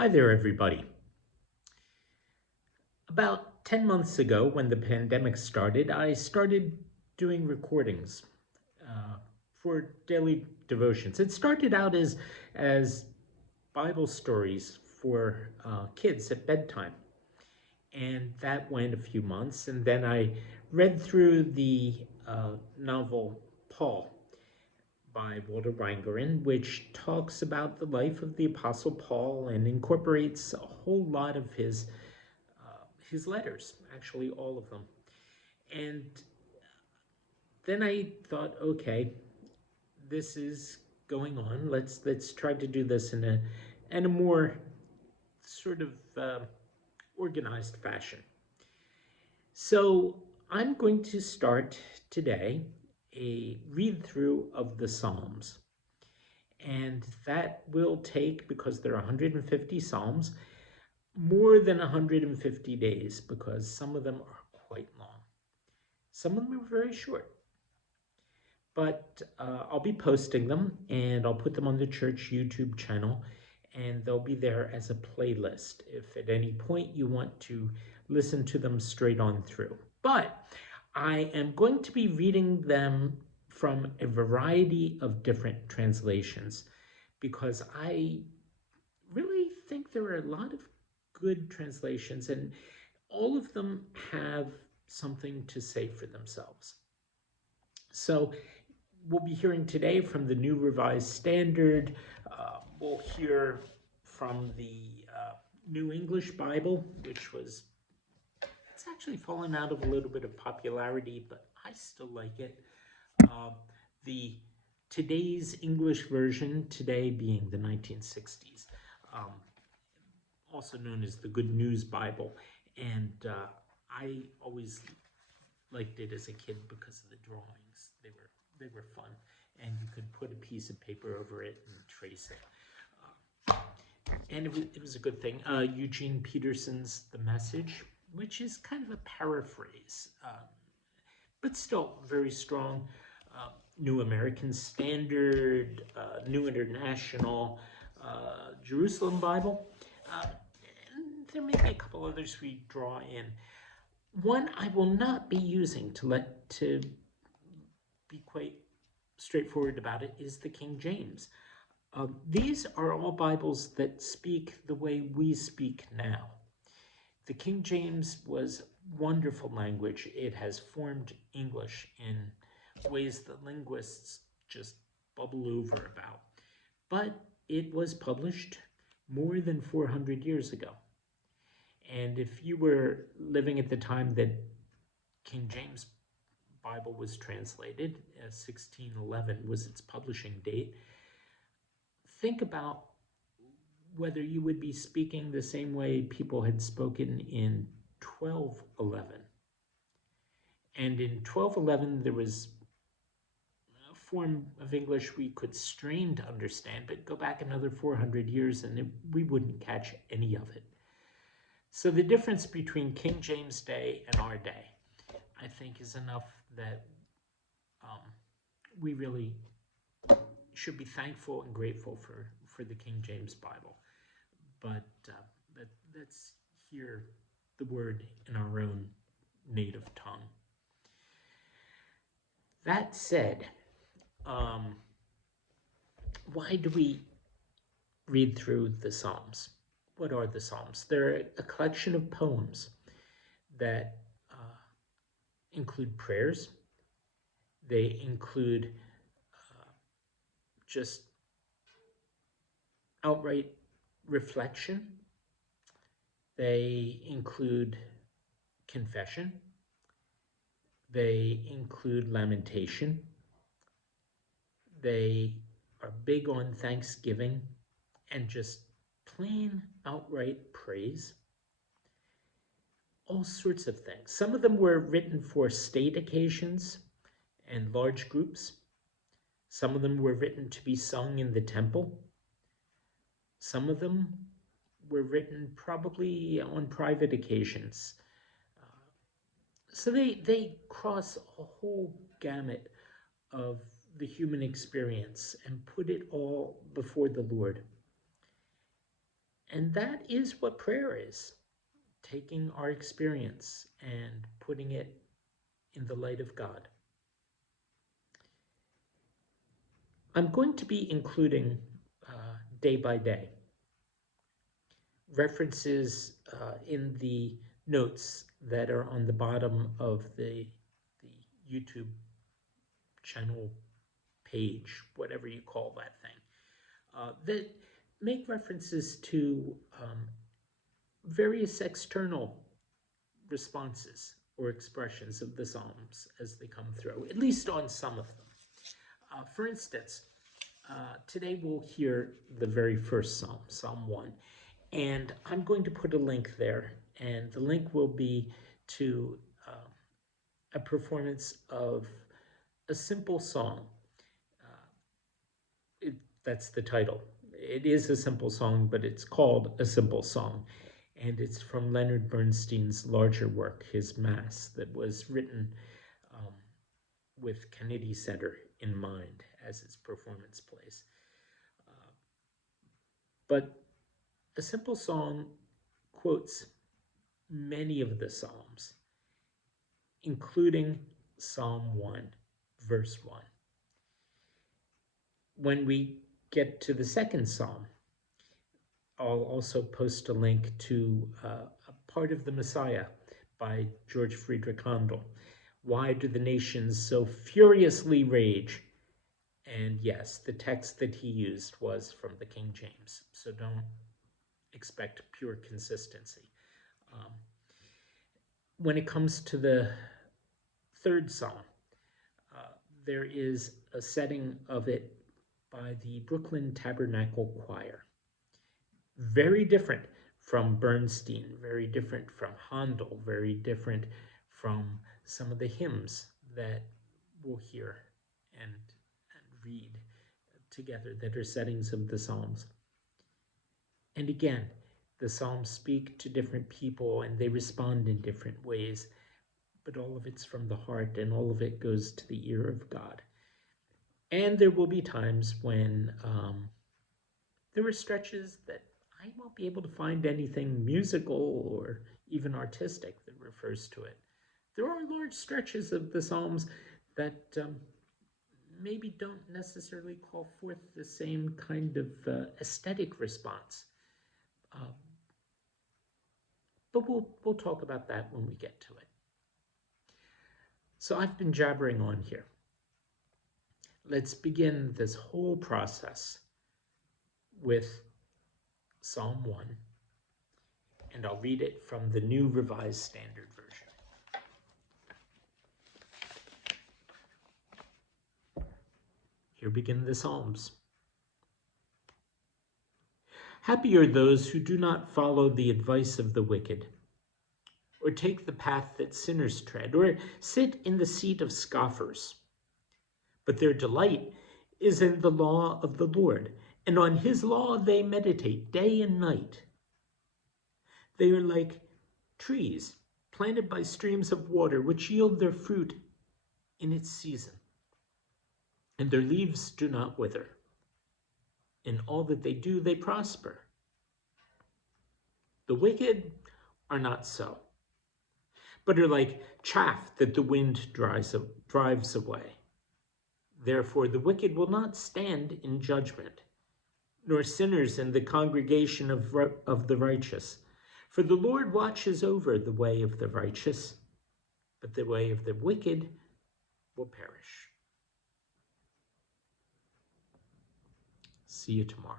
Hi there, everybody. About 10 months ago, when the pandemic started, I started doing recordings uh, for daily devotions. It started out as Bible stories for kids at bedtime, and that went a few months. And then I read through the novel Paul by Walter Wangerin, which talks about the life of the Apostle Paul and incorporates a whole lot of his letters, actually all of them. And then I thought, okay, this is going on. Let's try to do this in a more sort of organized fashion. So I'm going to start today a read through of the Psalms. And that will take, because there are 150 Psalms, more than 150 days because some of them are quite long. Some of them are very short. But I'll be posting them and I'll put them on the church YouTube channel, and they'll be there as a playlist if at any point you want to listen to them straight on through. But I am going to be reading them from a variety of different translations because I really think there are a lot of good translations, and all of them have something to say for themselves. So we'll be hearing today from the New Revised Standard. We'll hear from the New English Bible, which it's actually fallen out of a little bit of popularity, but I still like it. Uh, the Today's English version, today being the 1960s, um, also known as the Good News Bible. And I always liked it as a kid because of the drawings. They were fun, and you could put a piece of paper over it and trace it. And it was a good thing. Eugene Peterson's The Message, which is kind of a paraphrase, but still very strong. New American Standard, New International, Jerusalem Bible. And there may be a couple others we draw in. One I will not be using, to be quite straightforward about it, is the King James. These are all Bibles that speak the way we speak now. The King James was wonderful language. It has formed English in ways that linguists just bubble over about. But it was published more than 400 years ago. And if you were living at the time that King James Bible was translated, 1611 was its publishing date, think about whether you would be speaking the same way people had spoken in 1211. And in 1211, there was a form of English we could strain to understand, but go back another 400 years and we wouldn't catch any of it. So the difference between King James Day and our day, I think, is enough that we really should be thankful and grateful for the King James Bible. But let's hear the word in our own native tongue. That said, why do we read through the Psalms? What are the Psalms? They're a collection of poems that include prayers. They include just outright reflection. They include confession. They include lamentation. They are big on thanksgiving and just plain outright praise. All sorts of things. Some of them were written for state occasions and large groups. Some of them were written to be sung in the temple. Some of them were written probably on private occasions. So they cross a whole gamut of the human experience and put it all before the Lord. And that is what prayer is, taking our experience and putting it in the light of God. I'm going to be including day by day references in the notes that are on the bottom of the YouTube channel page, whatever you call that thing, that make references to various external responses or expressions of the Psalms as they come through, at least on some of them. For instance, today we'll hear the very first Psalm, Psalm 1, and I'm going to put a link there, and the link will be to a performance of a simple song. That's the title. It is a simple song, but it's called A Simple Song. And it's from Leonard Bernstein's larger work, his Mass, that was written with Kennedy Center in mind as its performance place. But A Simple Song quotes many of the Psalms, including Psalm 1, verse 1. When we get to the second Psalm, I'll also post a link to a part of the Messiah by George Friedrich Handel. Why do the nations so furiously rage? And yes, the text that he used was from the King James, so don't expect pure consistency. When it comes to the third Psalm, there is a setting of it by the Brooklyn Tabernacle Choir. Very different from Bernstein, very different from Handel, very different from some of the hymns that we'll hear and read together that are settings of the Psalms. And again, the Psalms speak to different people and they respond in different ways, but all of it's from the heart and all of it goes to the ear of God. And there will be times when there are stretches that I won't be able to find anything musical or even artistic that refers to it. There are large stretches of the Psalms that maybe don't necessarily call forth the same kind of aesthetic response. But we'll talk about that when we get to it. So I've been jabbering on here. Let's begin this whole process with Psalm 1, and I'll read it from the New Revised Standard Version. Here begin the Psalms. Happy are those who do not follow the advice of the wicked, or take the path that sinners tread, or sit in the seat of scoffers. But their delight is in the law of the Lord, and on his law they meditate day and night. They are like trees planted by streams of water, which yield their fruit in its season, and their leaves do not wither. In all that they do, they prosper. The wicked are not so, but are like chaff that the wind drives away. Therefore, the wicked will not stand in judgment, nor sinners in the congregation of the righteous. For the Lord watches over the way of the righteous, but the way of the wicked will perish. See you tomorrow.